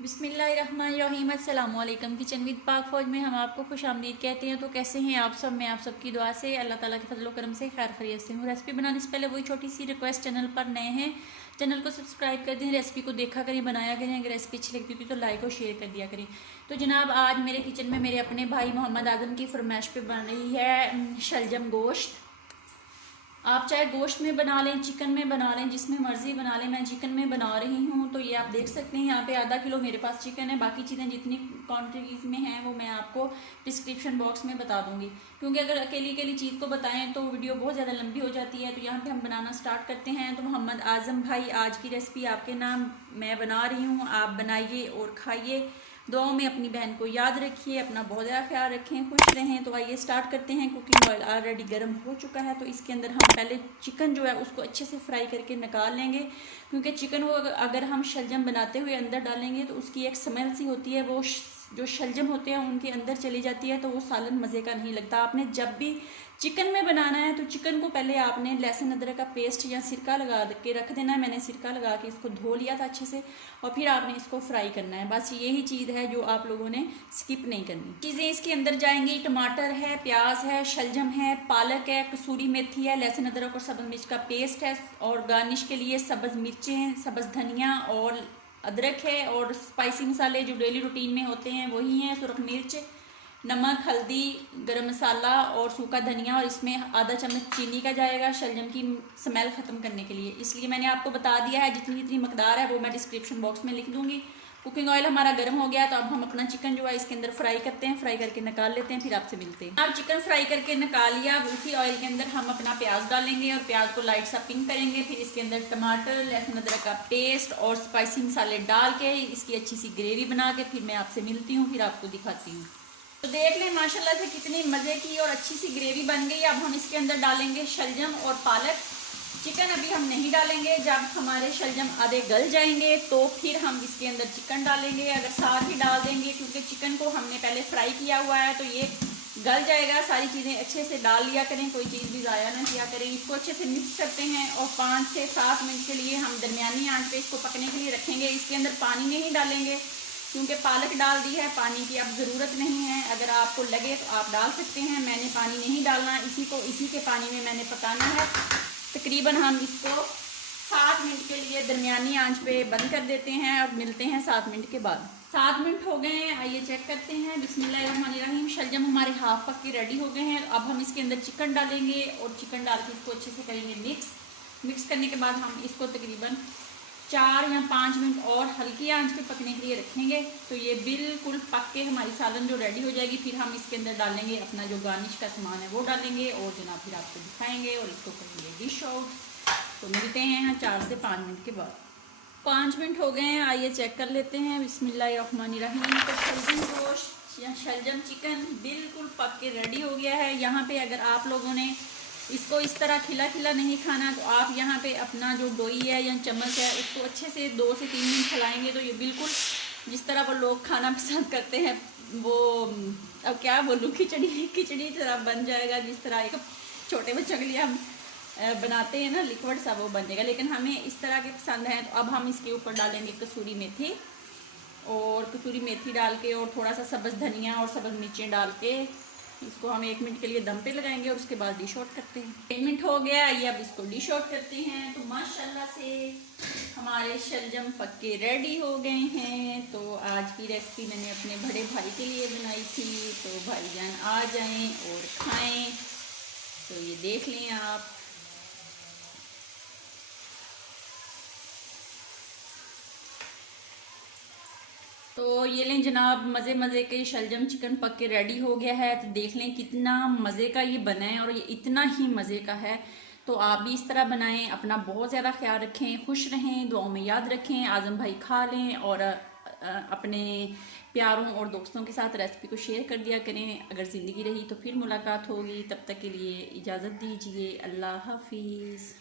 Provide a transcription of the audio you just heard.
बिस्मिल्लाहिर्रहमानिर्रहीम। अस्सलाम वालेकुम। किचन विद पाक फौज में हम आपको खुश आमदीद कहते हैं। तो कैसे हैं आप सब? मैं आप सबकी दुआ से अल्लाह ताला के फजल करम से खैर खैरियत से हूँ। रेसिपी बनाने से पहले वही छोटी सी रिक्वेस्ट, चैनल पर नए हैं चैनल को सब्सक्राइब कर दें, रेसिपी को देखा करें, बनाया करें। अगर रेसिपी अच्छी लगती थी तो लाइक और शेयर कर दिया करें। तो जनाब, आज मेरे किचन में मेरे अपने भाई मोहम्मद आजम की फरमाइश पे बन रही है शलजम गोश्त। आप चाहे गोश्त में बना लें, चिकन में बना लें, जिसमें मर्जी बना लें। मैं चिकन में बना रही हूँ। तो ये आप देख सकते हैं, यहाँ पे आधा किलो मेरे पास चिकन है। बाकी चीज़ें जितनी क्वांटिटीज़ में हैं वो मैं आपको डिस्क्रिप्शन बॉक्स में बता दूंगी, क्योंकि अगर अकेली अकेली चीज़ को बताएं तो वीडियो बहुत ज़्यादा लंबी हो जाती है। तो यहाँ पे हम बनाना स्टार्ट करते हैं। तो मोहम्मद आजम भाई, आज की रेसिपी आपके नाम मैं बना रही हूँ, आप बनाइए और खाइए। दुआओं में अपनी बहन को याद रखिए, अपना बहुत ज़्यादा ख्याल रखें, खुश रहें। तो आइए स्टार्ट करते हैं। कुकिंग ऑयल ऑलरेडी गर्म हो चुका है, तो इसके अंदर हम पहले चिकन जो है उसको अच्छे से फ्राई करके निकाल लेंगे, क्योंकि चिकन को अगर हम शलजम बनाते हुए अंदर डालेंगे तो उसकी एक स्मेल सी होती है, वो जो शलजम होते हैं उनके अंदर चली जाती है, तो वो सालन मज़े का नहीं लगता। आपने जब भी चिकन में बनाना है तो चिकन को पहले आपने लहसुन अदरक का पेस्ट या सिरका लगा के रख देना है। मैंने सिरका लगा के इसको धो लिया था अच्छे से, और फिर आपने इसको फ्राई करना है। बस यही चीज़ है जो आप लोगों ने स्किप नहीं करनी। चीज़ें इसके अंदर जाएंगी, टमाटर है, प्याज है, शलजम है, पालक है, कसूरी मेथी है, लहसुन अदरक और सब्ज़ मिर्च का पेस्ट है, और गार्निश के लिए सब्ज़ मिर्चें, सब्ज़ धनिया और अदरक है, और स्पाइसी मसाले जो डेली रूटीन में होते हैं वही हैं, सुरख मिर्च, नमक, हल्दी, गरम मसाला और सूखा धनिया, और इसमें आधा चम्मच चीनी का जाएगा शलजम की स्मेल ख़त्म करने के लिए। इसलिए मैंने आपको बता दिया है, जितनी जितनी मकदार है वो मैं डिस्क्रिप्शन बॉक्स में लिख दूंगी। कुकिंग ऑयल हमारा गर्म हो गया, तो अब हम अपना चिकन जो है इसके अंदर फ्राई करते हैं, फ्राई करके निकाल लेते हैं, फिर आपसे मिलते हैं। अब चिकन फ्राई करके निकाल लिया। उसी ऑयल के अंदर हम अपना प्याज डालेंगे और प्याज को लाइट सा पिंक करेंगे। फिर इसके अंदर टमाटर, लहसुन अदरक का पेस्ट और स्पाइसी मसाले डाल के इसकी अच्छी सी ग्रेवी बना के फिर मैं आपसे मिलती हूँ, फिर आपको दिखाती हूँ। तो देख लें माशाल्लाह से कितनी मज़े की और अच्छी सी ग्रेवी बन गई। अब हम इसके अंदर डालेंगे शलजम और पालक। चिकन अभी हम नहीं डालेंगे, जब हमारे शलजम आधे गल जाएंगे तो फिर हम इसके अंदर चिकन डालेंगे। अगर साथ ही डाल देंगे, क्योंकि चिकन को हमने पहले फ्राई किया हुआ है, तो ये गल जाएगा। सारी चीज़ें अच्छे से डाल लिया करें, कोई चीज़ भी ज़ाया ना किया करें। इसको अच्छे से मिक्स करते हैं और 5 से 7 मिनट के लिए हम दरमियानी आंच पे इसको पकने के लिए रखेंगे। इसके अंदर पानी नहीं डालेंगे, क्योंकि पालक डाल दी है, पानी की अब ज़रूरत नहीं है। अगर आपको लगे तो आप डाल सकते हैं, मैंने पानी नहीं डालना। इसी के पानी में मैंने पकाना है। तकरीबन हम इसको 7 मिनट के लिए दरमियानी आंच पे बंद कर देते हैं और मिलते हैं 7 मिनट के बाद। 7 मिनट हो गए हैं, आइए चेक करते हैं। बिस्मिल्लाहिर्रहमानिर्रहीम। शलजम हमारे हाफ पक के रेडी हो गए हैं। अब हम इसके अंदर चिकन डालेंगे और चिकन डाल के इसको अच्छे से करेंगे मिक्स करने के बाद हम इसको तकरीबन 4 या 5 मिनट और हल्की आंच पे पकने के लिए रखेंगे। तो ये बिल्कुल पक के हमारी सालन जो रेडी हो जाएगी। फिर हम इसके अंदर डालेंगे अपना जो गार्निश का सामान है वो डालेंगे, और जनाब फिर आपको दिखाएंगे और इसको करेंगे डिश आउट। तो मिलते हैं 4 से 5 मिनट के बाद। 5 मिनट हो गए हैं, आइए चेक कर लेते हैं। बिस्मिल्लाहिर्रहमानिर्रहीम। तो शलजम गोश्त या शलजम चिकन बिल्कुल पक के रेडी हो गया है। यहाँ पे अगर आप लोगों ने इसको इस तरह खिला खिला नहीं खाना, तो आप यहाँ पे अपना जो डोई है या चम्मच है उसको अच्छे से 2 से 3 मिनट खिलाएंगे, तो ये बिल्कुल जिस तरह वो लोग खाना पसंद करते हैं, वो अब क्या बोलूँ, खिचड़ी तरह बन जाएगा। जिस तरह एक छोटे बच्चों के लिए हम बनाते हैं ना लिक्विड सा, वो बनेगा। लेकिन हमें इस तरह के पसंद हैं। तो अब हम इसके ऊपर डालेंगे कसूरी मेथी, और कसूरी मेथी डाल के और थोड़ा सा सब्ज़ धनिया और सब्ज़ मिर्चें डाल के इसको हम 1 मिनट के लिए दम पे लगाएंगे, और उसके बाद डिश आउट करते हैं। 1 मिनट हो गया, ये अब इसको डिश आउट करते हैं। तो माशाल्लाह से हमारे शलजम पक्के रेडी हो गए हैं। तो आज की रेसिपी मैंने अपने बड़े भाई के लिए बनाई थी, तो भाईजान आ जाएं और खाएं। तो ये देख लें आप। तो ये लें जनाब, मज़े मज़े के शलजम चिकन पक के रेडी हो गया है। तो देख लें कितना मज़े का ये बना है, और ये इतना ही मज़े का है। तो आप भी इस तरह बनाएं। अपना बहुत ज़्यादा ख्याल रखें, खुश रहें, दुआओं में याद रखें। आज़म भाई खा लें, और अपने प्यारों और दोस्तों के साथ रेसिपी को शेयर कर दिया करें। अगर ज़िंदगी रही तो फिर मुलाकात होगी। तब तक के लिए इजाज़त दीजिए। अल्लाह हाफिज़।